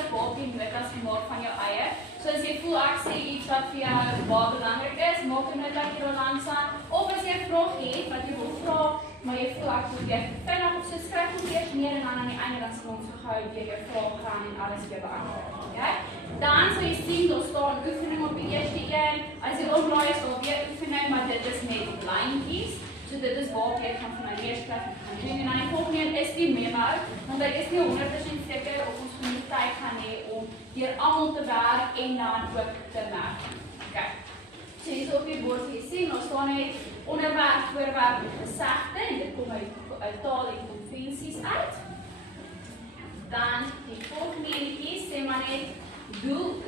altyd waar jy notas gemaak van jou eie. So as jy voel ek sê iets wat vir jou baie belangrik is, maak 'n nota hier langs aan. Of as jy 'n vraag het wat jy wil vra, maar jy voel ek wil weer vinnig of so skryf hom eers neer en dan aan die einde dan sal ons gou deur jou vrae gaan en alles weer beantwoord. Okay? Dan sal jy sien daar staan oefening op die eerste een. As jy omlaai is daar weer oefening, maar dit is net lyntjies. So dit is waar jy kan van my leer skryf en gaan doen. En dan die volgende een is die memo, want ek is nie 100% seker of ons genoeg tyd gaan hê om deur almal te werk en dan ook te merk. Okay. So hier is op die bord jy sien, daar staan net onderwerp, voorwerp en gesegde en dit kom uit taal en konvensies uit. Dan die volgende enetjie sê maar net doel,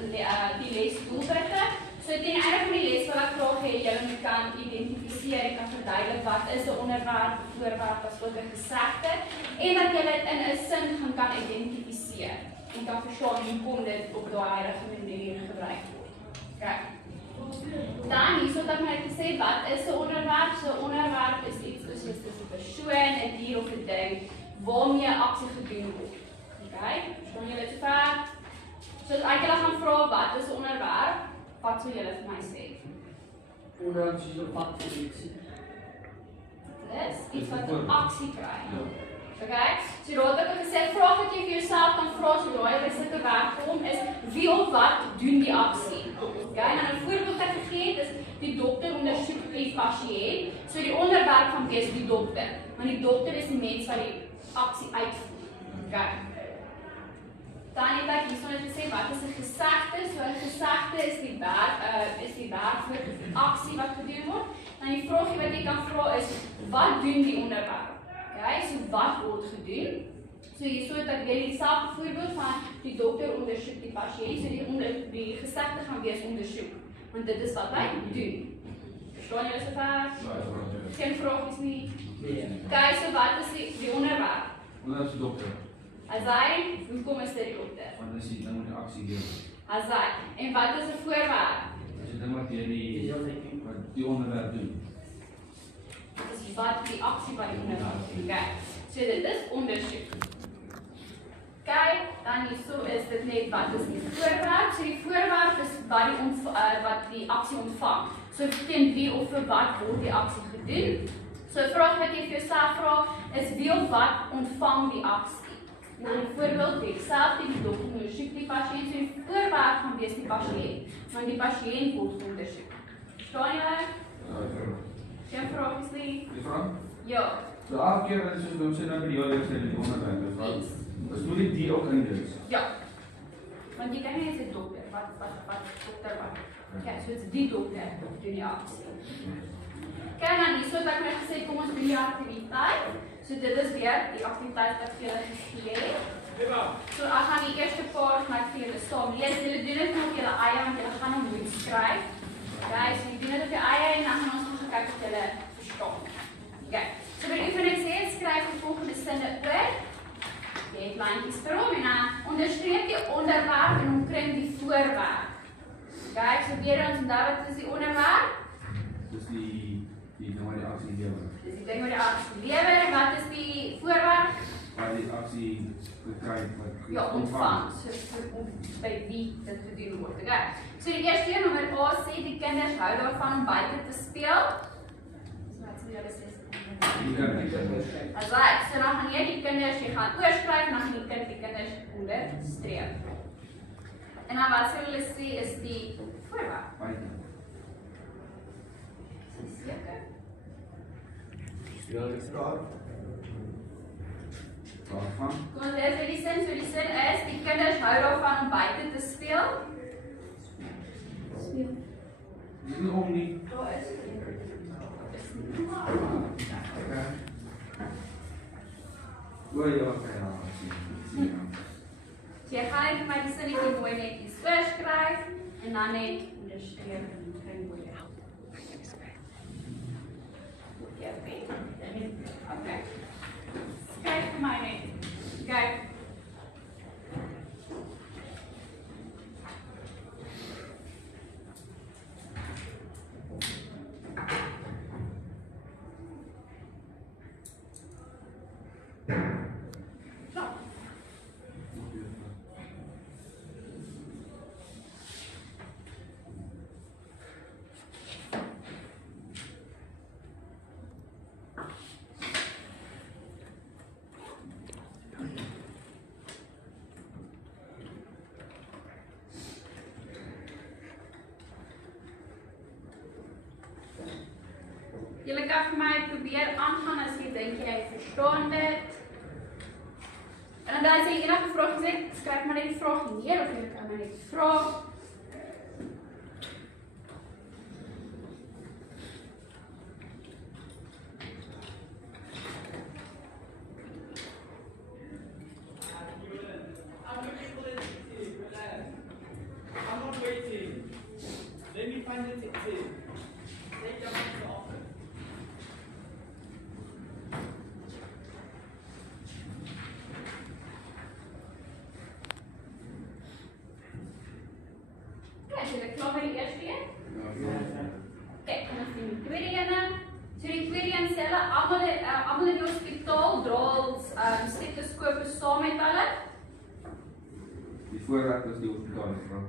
die les doelwitte. So teen die einde van die les wil ek graag hê julle kan identifiseer, jy kan verduidelik wat is 'n onderwerp, voorwerp as ook 'n gesegde en dat julle dit in 'n sin kan identifiseer en kan verstaan hoe kom dit op daai huidige manier gebruik word. Okay. Dan hierso dat my gesê wat is 'n onderwerp? So 'n onderwerp is iets soos 'n persoon, 'n dier of 'n ding waarmee 'n aksie gedoen word. Okay? Verstaan julle dit ver? So as ek julle gaan vra wat is 'n onderwerp? Wat sou julle vir my sê? Onderwerp soos 'n aksie. Dis iets wat 'n aksie kry. Okay? So daar het ek gesê vraag wat jy vir jouself kan vra sodra jy by sulke werk kom is wie of wat doen die aksie? Okay? En 'n voorbeeld wat ek gegee het is die dokter ondersoek die pasiënt. So die onderwerp gaan wees die dokter, want die dokter is die mens wat die aksie uitvoer. Okay? Dan het ek hierso net gesê wat is 'n gesegde? So 'n gesegde is die werkwoord of die aksie wat gedoen word. Dan die vraagie wat jy kan vra is wat doen die onderwerp? Okay, so wat word gedoen? So hierso het ek weer dieselfde voorbeeld van die dokter ondersoek die pasiënt. So die gesegde gaan wees ondersoek, want dit is wat hy doen. Verstaan julle sover? Geen vragies nie. Nee. Okay, so wat is die onderwerp? Onderwerp is die dokter. Azai, hoekom is dit die dokter? Want dis die ding met die aksie doen. Azai, en wat is 'n voorwerp? Dis die ding wat jy die onderwerp doen. Dit is wat die aksie wat die onderwerp doen. Okay. So dit is ondersoek. Okay, dan hierso is dit net wat is die voorwerp? So die voorwerp is wat die aksie ontvang. So teen wie of vir wat word die aksie gedoen? So 'n vraag wat jy vir jouself vra is wie of wat ontvang die aksie? Nou byvoorbeeld die selfde die dokter ondersoek die pasiënt, so die voorwerp gaan wees die pasiënt, want die pasiënt word ondersoek. Verstaan julle? Geen vragies nie? Die vraag? Ja. So elke keer as jy nou sê nou by die hele sê die onderwerp is wat is moet die ook in dit. Ja. Want jy kan nie sê dokter, wat dokter wat. Ja, so dit's die dokter doen die aksie. Kyk dan hierso het ek net gesê kom ons doen die aktiwiteit. So dit is weer die aktiwiteit wat vir julle gegee het. So ek gaan die eerste paar net vir julle saam lees. Julle doen dit op julle eie want julle gaan hom moet skryf. Okay, so jy doen dit op jou eie en dan gaan ons nog kyk of julle verstaan. Okay. So vir oefening sê skryf die volgende sinne oor. Jy het lyntjies vir hom en dan onderstreep die onderwerp en omkring die voorwerp. Okay, so weer ons onthou wat is die onderwerp? Dis die ding wat die aksie lewer. Dis die ding wat die aksie lewer en wat is die voorwerp? Wat die aksie gekry wat Ja, ontvang. So by wie dit gedoen word. Okay. So die eerste een nommer A sê die kinders hou daarvan om buite te speel. So wat sê julle sê? Alright, so dan gaan jy die kinders, jy gaan oorskryf en dan gaan die kinders onderstreep. En dan wat sê hulle sê is die voorwerp. Buite. Seker. Ja, ek vra. Waarvan? Kom ons lees vir die sin. So die sin is die kinders hou daarvan om buite te speel. Speel. Dis nie om nie. Daar is dit. O ja, okay, ja. So jy gaan net my die sinnetjie mooi netjies oorskryf en dan net onderstreep en kry mooi help. Okay. Skryf vir my net. Kyk. Julle kan vir my probeer aangaan as jy dink jy verstaan dit. En dan as jy enige vrae het, skryf maar net die vraag neer of jy kan my net vra. I'm not waiting. Let me find the ticket. Take them to the office. Kijk, julle klaar met die eerste een? Kijk, dan is die tweede ene. So die tweede een sê hulle, almal in die hospitaal dra stetoskope saam met hulle. Die voorwerp is die hospitaal vrouw.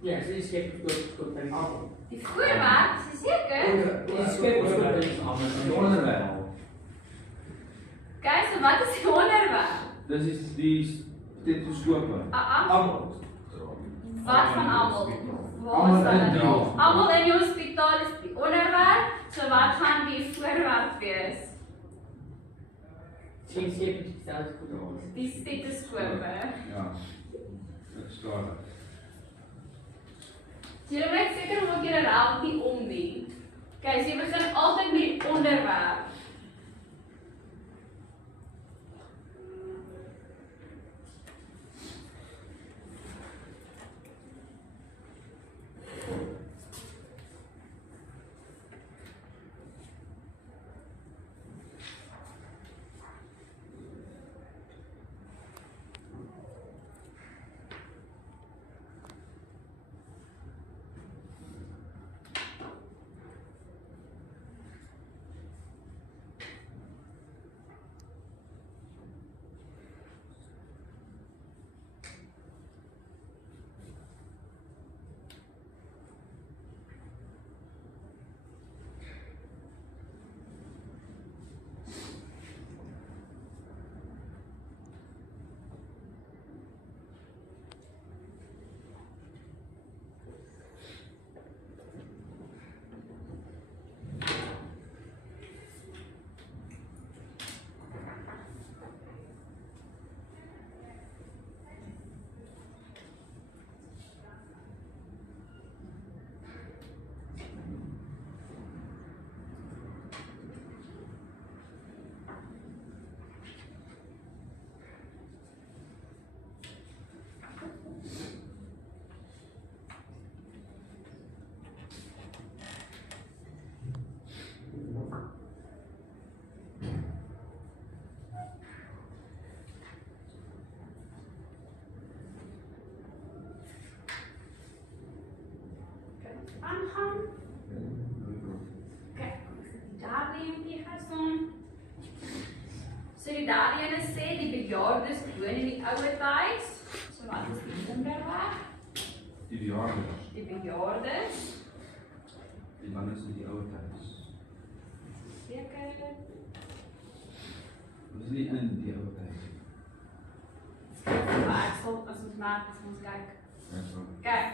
Ja, ze is geen goed bij allemaal. Die voorwerp, is seker? Die stetoskoop is Die onderwerp. Kyk, so wat is die onderwerp? Dis is die stetoskope. allemaal. Wat van almal? Almal in die Almal in die hospitaal is die onderwerp, so wat gaan die voorwerp wees? Geen zeker gesteld goed op. Die stetoskope. Ja. Ek staar. Julle moet seker om 'n keer 'n raampie om nie. Kyk, jy begin altyd met die onderwerp. Aangaan. Kyk, daar lê die geson. So die derde ene sê die bejaardes woon in die ouer huis. So wat is die onderwerp? Die bejaardes. Die bejaardes. Die man is in die oude huis. Seker. Ons is nie in die oude huis. Maar ek sal as ons merk, as ons kyk. Ja, so. Kyk.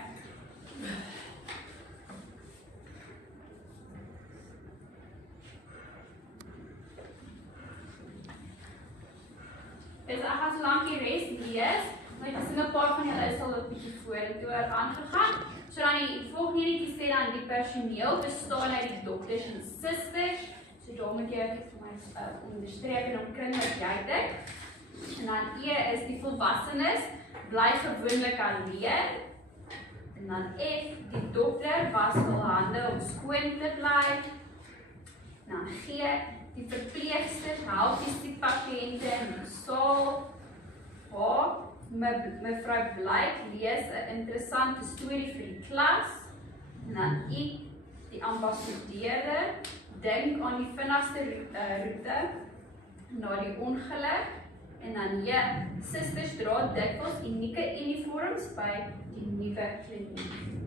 Dus ek gaan so lank die res lees, want ek sien 'n paar van julle is al 'n bietjie vorentoe aangegaan. So dan die volgende enetjie sê dan die personeel bestaan uit die dokters en susters. So daar moet jy vir my onderstreep en omkring wat jy dink. En dan E is die volwassenes bly gewoonlik alleen. En dan F die dokter was hul hande om skoon te bly. Dan G die verpleegsters help die siek pasiënte in die saal. H mevrou Blyk lees 'n interessante storie vir die klas. En dan I die ambassadeur dink aan die vinnigste roete na die ongeluk. En dan J susters dra dikwels unieke uniforms by die nuwe kliniek.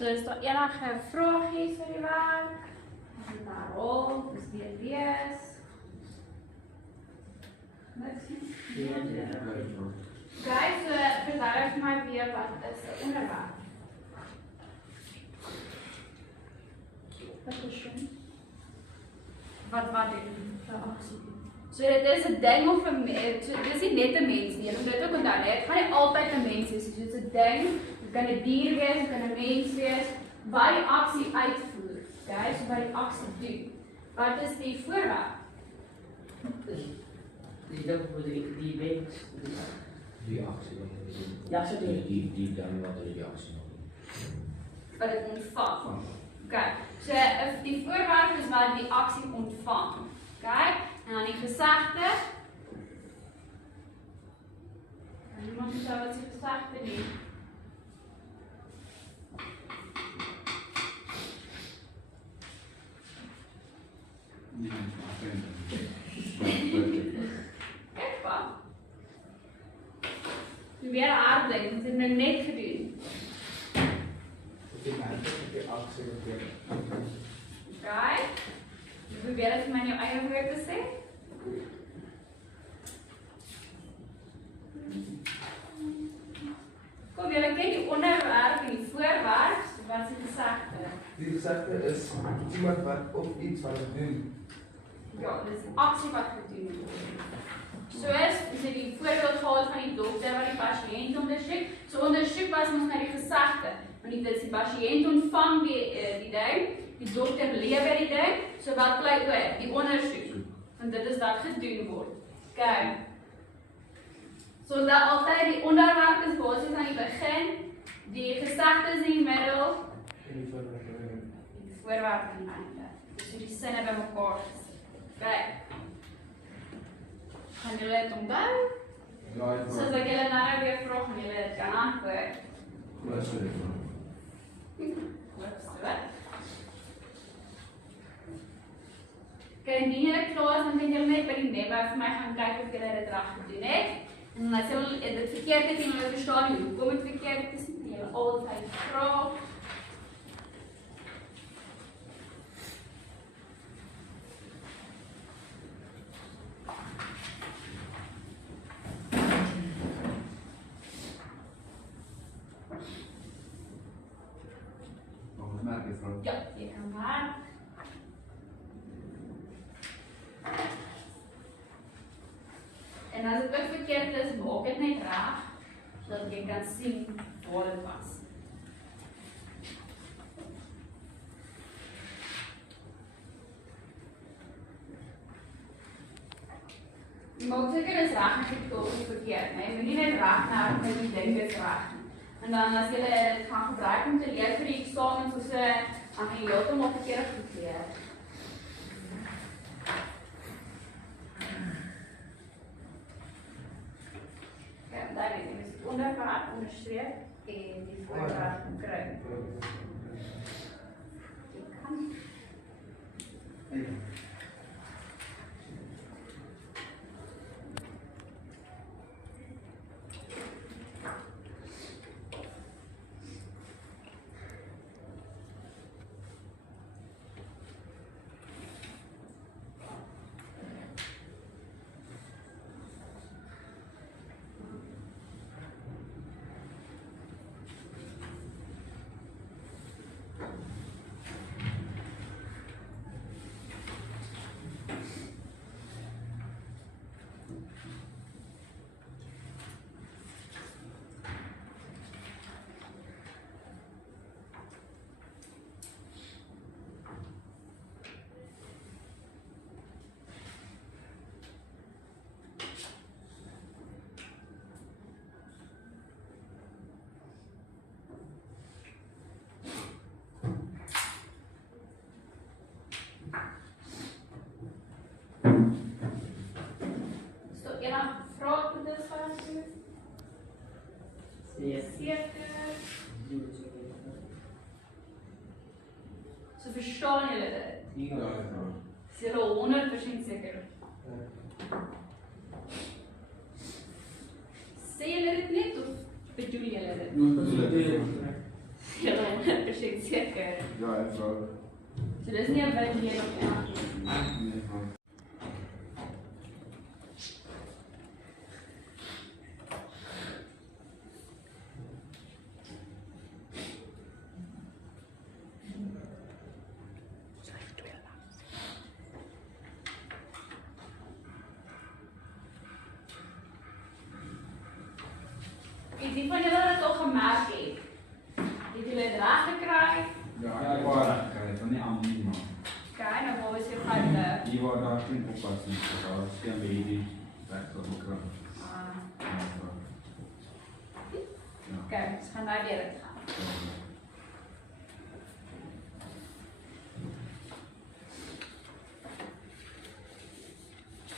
So is daar enige vragies vir die werk? As dit daar rol, is weer lees. Niks nie. Okay, so vertel vir my weer wat is 'n onderwerp? Wat is dit? Wat doen? So dit is 'n ding of 'n so dis nie net 'n mens nie. Jy moet dit ook onthou, dit gaan nie altyd 'n mens wees. Dit is 'n ding, dit kan 'n dier wees, dit kan 'n mens wees wat die aksie uitvoer. Okay, so wat die aksie doen. Wat is die voorwerp? Die ding voor die bent. Die actie dan. Ja, so Die dan wat hulle die actie nog. Wat dit ontvang. Okay, so die voorwerp is wat die aksie ontvang. Okay, en dan die gesegde. En iemand sê wat die gesegde nie. Kijk wat. Nu weer aardig, dat is nou net gedoen. Okay. Probeer dit vir my in jou eie woorde sê. Kom, julle ken die onderwerp en die voorwerp, so wat is die gesegde? Die gesegde is iemand wat of iets wat doen. Ja, dis aksie wat gedoen word. Soos, ons het die voorbeeld gehad van die dokter wat die pasiënt ondersoek. So ondersoek was ons na die gesegde. Want dit is die pasiënt ontvang die ding, die dokter lewer die ding, so wat bly oor? Die ondersoek. Want dit is wat gedoen word. Okay. So dat altyd die onderwerp is basies aan die begin, die gesegde is in die middel, die voorwerp aan die einde. So die sinne by mekaar gesit. Okay. Gaan julle dit onthou? Ja, Soos ek julle nou weer vra, gaan julle dit kan antwoord. Okay, indien julle klaar is, dan kan julle net by die memo vir my gaan kyk of julle dit reg gedoen het. En as julle dit verkeerd het en julle verstaan nie hoekom dit verkeerd is, moet julle altyd vra. Ja, jy kan maar. En as dit ook verkeerd is, maak dit net reg, sodat jy kan sien waar dit was. Jy maak seker dis reg en jy koop nie verkeerd, nee. Jy moet nie net reg na jy dink dit is reg nie. En dan as jy dit gaan gebruik om te leer vir die eksamens of so, dan gaan jy heeltemal verkeerd goed leer. Ja, daar weet jy, mens die onderwerp onderstreep en die voorwerp kry. Jy kan. So verstaan julle dit? Ja. Is julle 100% seker? Sê julle dit net of bedoel julle dit? Julle 100% So dis nie 'n win hier op eendag nie. Nee, mevrouw. Is die van julle dit al gemerk het? Het julle dit reg gekry? Ja, ik wou dat krijgen, van die allemaal niet, man. Okay, nou waar is jou foute? Die wou daar geen oppassen, so daar is geen baby weg tot mekaar. Okay, ons gaan nou deur dit gaan.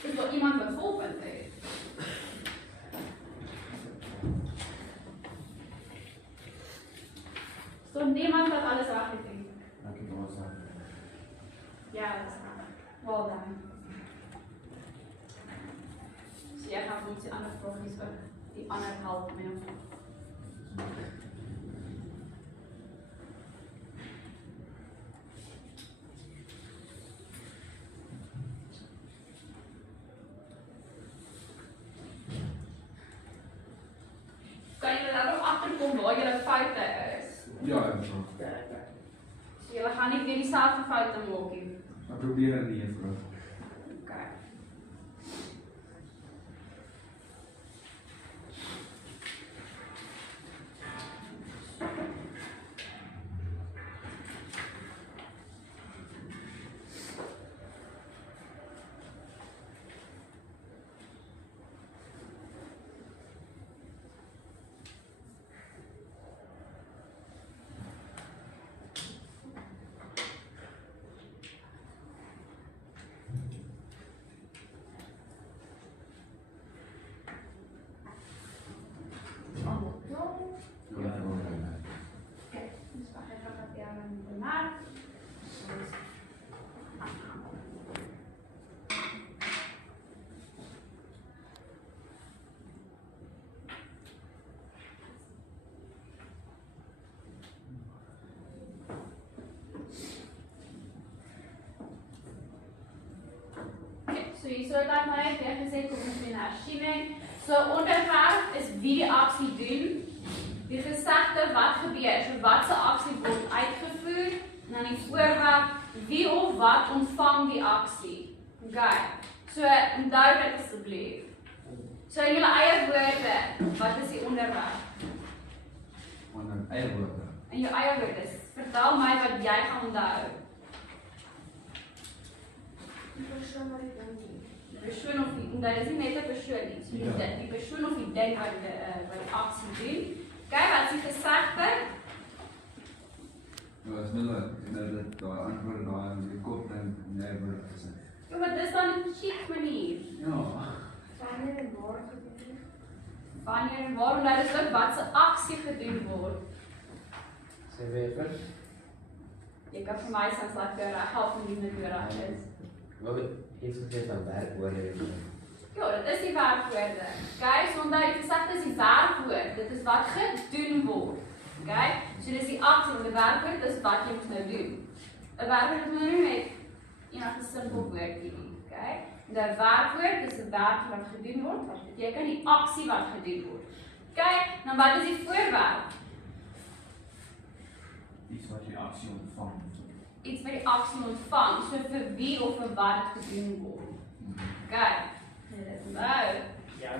Is daar iemand wat volpunte het? Is daar niemand wat alles reg gedoen? Ik heb wel eens Ja, dat is waar. Well done. So jy gaan moet die ander vragies ook die ander help mee. Kan jy dan ook agterkom waar julle foute is? Ja, mevrouw. So julle gaan nie weer dieselfde foute maak nie. Ik probeer het niet, mevrouw. Okay. So hierso dan nou het jy gesê kom ons doen hersiening. So onderwerp is wie die aksie doen, die gesegde wat gebeur, so wat se aksie word uitgevoer, en dan die voorwerp wie of wat ontvang die aksie. Okay. So onthou dit asseblief. So in julle eie woorde, wat is die onderwerp? Onder eie woorde. In jou eie woorde, vertel my wat jy gaan onthou. Die persoon of die, omdat dit is nie net 'n persoon nie, so die persoon of die ding wat die aksie doen. Kyk wat sy gesegde. Ja, dat is net dat antwoord daar in die kop en nee woorde gesê. Ja, maar dis dan 'n chic manier. Ja. Wanneer en waar, omdat dit is ook wat se aksie gedoen word. Sê weer. Jy kan vir my soms laat help met die nodig is. Wat iets gesê van werkwoorde. Ja, dit is die werkwoorde. Okay, so onthou die gesegde is die werkwoord. Dit is wat gedoen word. Okay? So dis die aksie van die werkwoord, dis wat jy moet nou doen. 'n Werkwoord is nou nie net enige simpel woordjie nie. Okay? 'n werkwoord is 'n werk wat gedoen word, wat beteken die aksie wat gedoen word. Okay? Nou wat is die voorwerp? Iets wat die aksie ontvang. Iets wat die aksie ontvang, so vir wie of vir wat dit gedoen word. Okay? Dit is nou. Ja,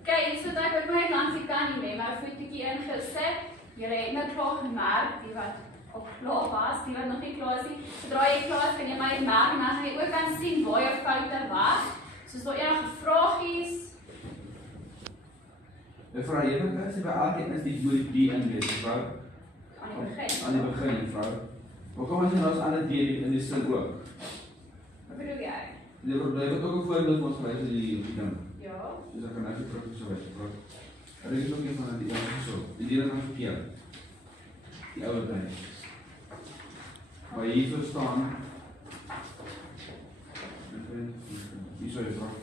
Okay, hierso het ek ook my langs die kant nie meer, maar voetjie ingesit. Julle het nou klaar gemerk, die wat op klaar was, die wat nog nie klaar is nie. Sodra jy klaar is, kan jy my merk en dan gaan jy ook kan sien waar jou foute was. Soos daar enige vragies. Mevrouw, jy moet net sê by elkeen is die in wees, mevrouw. Aan die begin. Aan die begin, mevrouw. Maar kom ons sê nou is alle die in die sin ook. Wat bedoel jy? Jy word ook 'n voorbeeld vir ons gewys as die ding. Ja. Dus ek kan net terug so wys, mevrouw. Er is ook een van die andere zo. Die dieren gaan verkeerd. Die oude tijd. Maar hier zo staan. Hier zo je vrouw.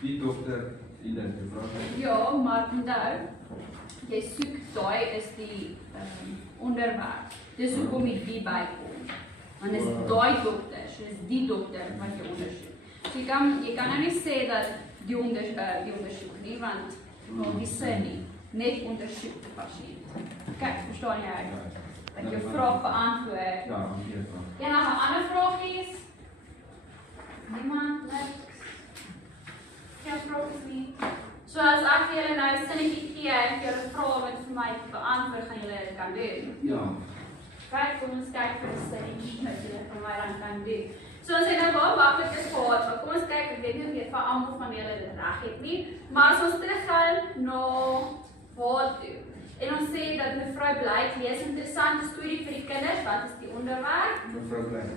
Die dochter in de vrouw. Ja, maar onthou, jy soek daai is die onderwerp. Dis hoekom die bykom. Want dis daai dokter, so dis die dokter wat jy ondersoek. So jy kan nou nie sê dat die ondersoek nie, want maak die sin nie. Net ondersoek die pasiënt. Kyk, verstaan jy? Dat jou vraag beantwoord. Ja, dankie vraag. Enige ander vragies? Niemand, niks. Geen vragies nie. So as ek vir julle nou 'n sinnetjie gee, en julle vra wat vir my beantwoord, gaan julle dit kan doen. Ja. Kyk, kom ons kyk vir 'n sinnetjie wat julle vir my dan kan doen. So ons het nou baie maklik gehad, maar kom ons kyk, ek weet nie of jy van almal van julle dit reg het nie, maar as ons teruggaan na waar toe. En ons sê dat mevrou Blyk lees 'n interessante storie vir die kinders, wat is die onderwerp? Mevrou Blyk.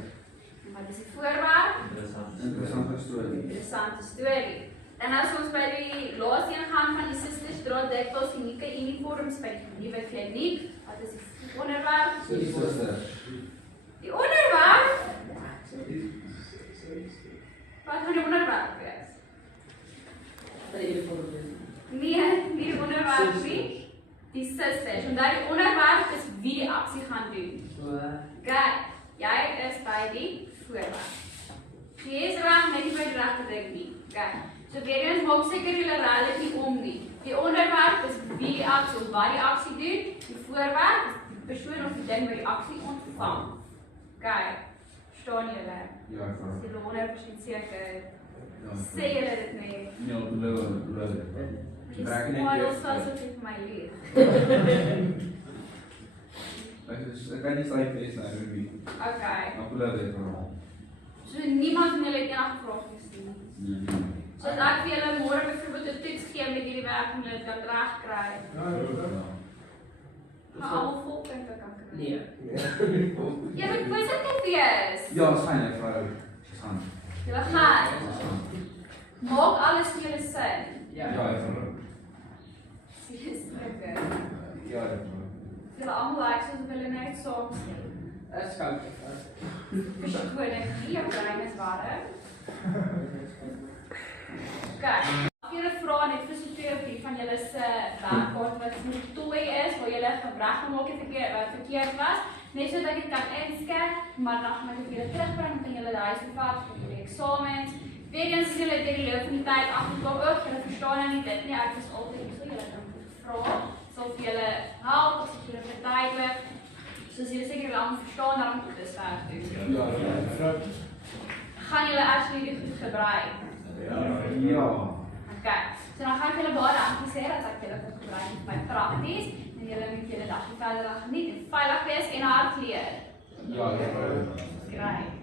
Wat is die voorwerp? Interessante storie. Interessante storie. En as ons by die laaste een gaan van die susters dra dikwels unieke uniforms by die nuwe kliniek, wat is die onderwerp? Suster. Die onderwerp? Wat gaan die onderwerp wees? Nee, nie die onderwerp nie. Die susters. En die onderwerp is wie die aksie gaan doen. Kyk, jy is by die voorwerp. Jy is reg, net nie by die regte ding nie. Kyk. So weer eens maak seker julle rel dit nie om nie. Die onderwerp is wie die aksie of wat die aksie doen. Die voorwerp is die persoon of die ding wat die aksie ontvang. Kyk, verstaan julle? Ja, ek Is julle 100% seker? Ja, Sê julle dit net. Ja, belowe. Jy Werk net smaal weer. soos wat jy vir my leer. Ek kan nie sê fees nou, Ruby. Okay. Maar belowe dit verhaal. So niemand van julle het enige vragies nie. Nee. So as ek vir julle môre byvoorbeeld 'n toets gee met hierdie werk en julle dit kan regkry. Gaan almal volpunte kan kry. Nee. Jy moet positief wees. Ja, is fyn, ek vrou. Dis gaan. Julle gaan. Maak alles vir julle sin. Ja, ek vrou. Dis lekker. Ja, ek vrou. Julle almal lyk soos hulle net saam stem. Ek skou. Verskoning, nie jou brein is warm. Kyk, as julle vra net vir so 2 of 3 van julle se werkkaart wat voltooi is, waar julle gebrek gemaak het wat verkeerd was, net sodat ek kan inskerp, maar dan gaan ek julle terugbring en julle huis toe vat vir julle eksamens. Weerens as julle deur die loop van die tyd agterkom ook, julle verstaan nou nie dit nie, ek is altyd so julle kan vra, sal vir julle help, as ek julle verduidelik. Soos julle seker lang verstaan, daarom moet dit sterk doen. Ja, Gaan julle actually dit goed gebruik? Ja. Okay, so dan gaan ek julle baie dankie sê dat ek julle kon gebruik met my prakties en julle moet julle dag verder geniet en veilig wees en hard leer. Ja, ek vrou. Great.